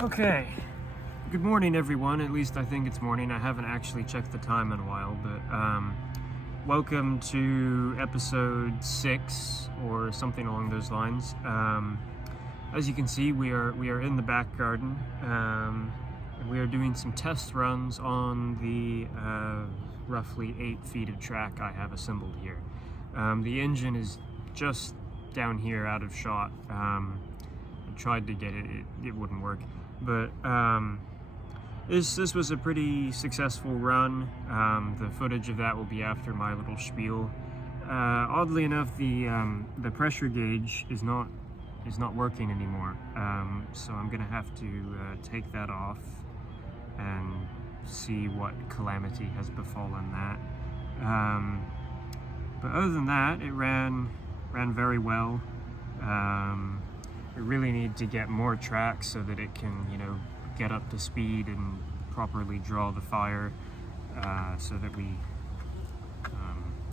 Okay, good morning everyone. At least I think it's morning. I haven't actually checked the time in a while, but welcome to episode 6 or something along those lines. As you can see, we are in the back garden, and we are doing some test runs on the roughly 8 feet of track I have assembled here. The engine is just down here out of shot. I tried to get it wouldn't work. But this was a pretty successful run. The footage of that will be after my little spiel. Oddly enough, the pressure gauge is not working anymore. So I'm gonna have to take that off and see what calamity has befallen that. But other than that, it ran very well. We really need to get more track so that it can, get up to speed and properly draw the fire, so that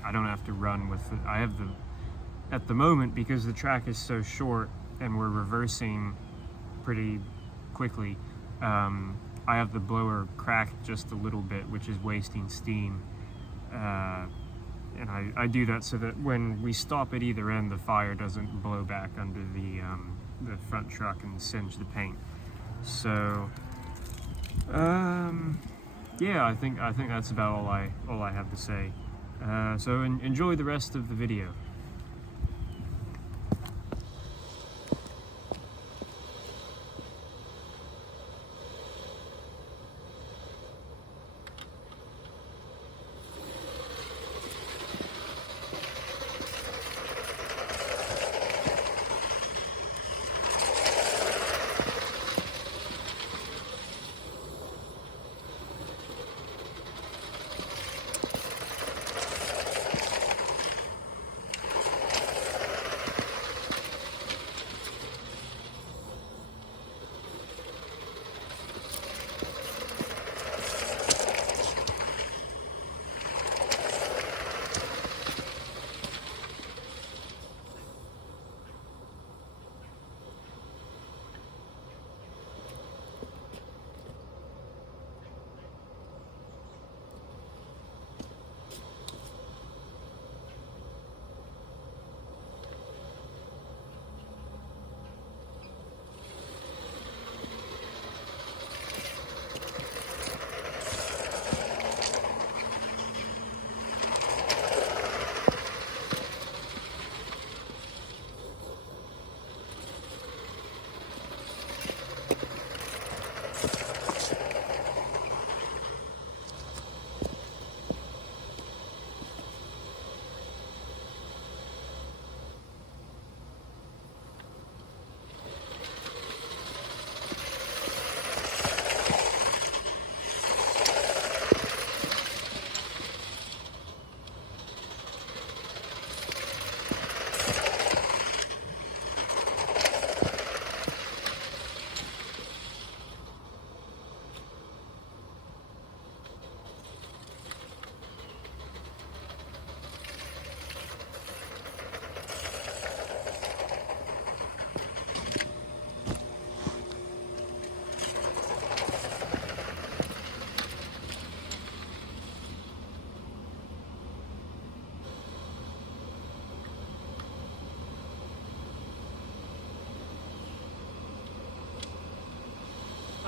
I don't have to run with it. At the moment, because the track is so short and we're reversing pretty quickly, I have the blower cracked just a little bit, which is wasting steam. And I do that so that when we stop at either end, the fire doesn't blow back under the front truck and singe the paint. So, yeah, I think that's about all I have to say. So enjoy the rest of the video.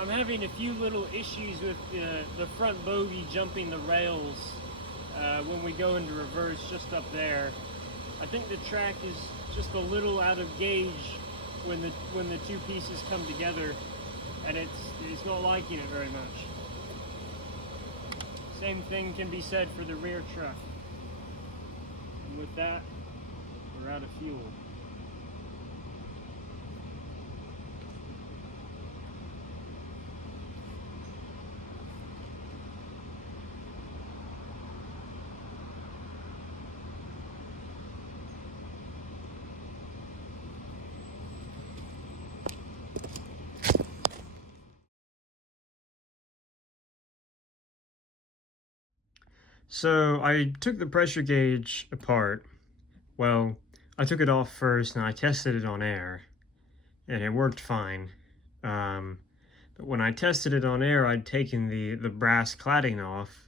I'm having a few little issues with the front bogie jumping the rails when we go into reverse just up there. I think the track is just a little out of gauge when the two pieces come together, and it's not liking it very much. Same thing can be said for the rear truck. And with that, we're out of fuel. So I took the pressure gauge apart. Well, I took it off first and I tested it on air, and it worked fine. But But when I tested it on air, I'd taken the brass cladding off,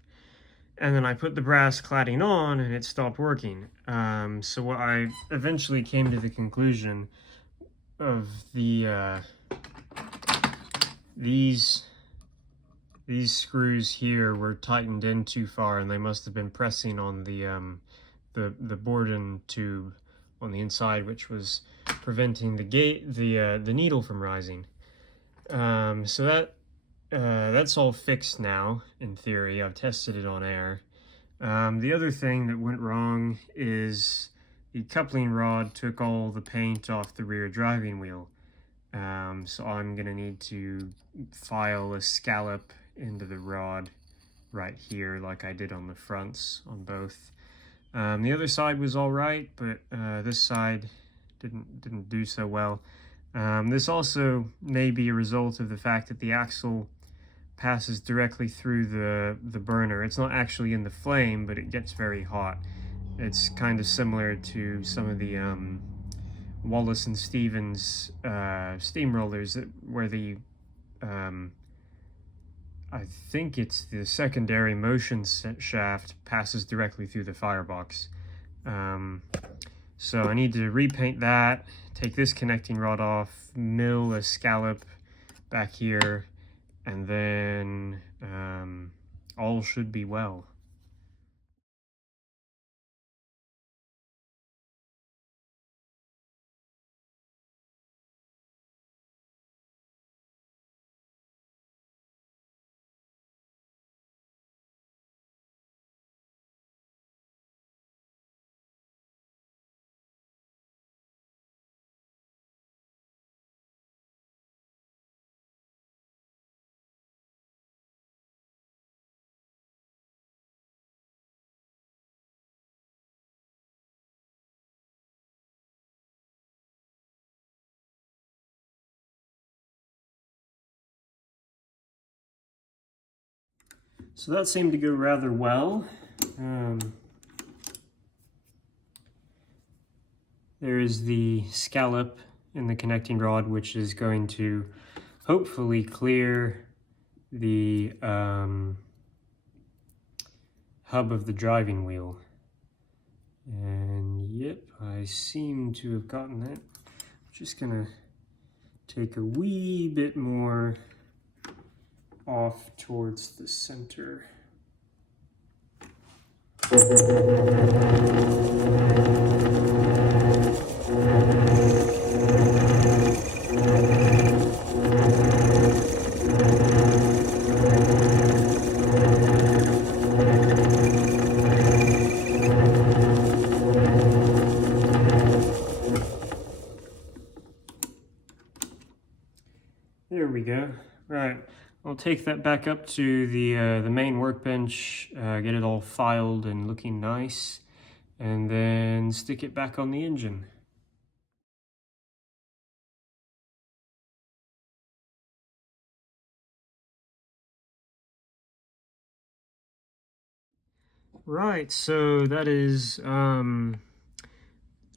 and then I put the brass cladding on and it stopped working. So what I eventually came to the conclusion of these screws here were tightened in too far, and they must have been pressing on the Borden tube on the inside, which was preventing the needle from rising. So that's all fixed now, in theory. I've tested it on air. The other thing that went wrong is the coupling rod took all the paint off the rear driving wheel. So I'm going to need to file a scallop into the rod right here like I did on the fronts on both. The other side was all right, but this side didn't do so well. This also may be a result of the fact that the axle passes directly through the burner. It's not actually in the flame, but it gets very hot. It's kind of similar to some of the Wallace and Stevens steamrollers where the I think it's the secondary motion shaft passes directly through the firebox. So I need to repaint that, take this connecting rod off, mill a scallop back here, and then all should be well. So that seemed to go rather well. There is the scallop in the connecting rod, which is going to hopefully clear the hub of the driving wheel. And yep, I seem to have gotten that. I'm just gonna take a wee bit more off towards the center. There we go. Right, I'll take that back up to the main workbench, get it all filed and looking nice, and then stick it back on the engine. Right, so that is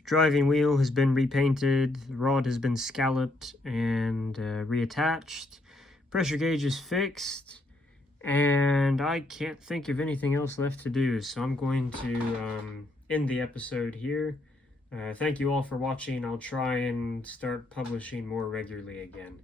driving wheel has been repainted, the rod has been scalloped and reattached, pressure gauge is fixed, and I can't think of anything else left to do, so I'm going to end the episode here. Thank you all for watching. I'll try and start publishing more regularly again.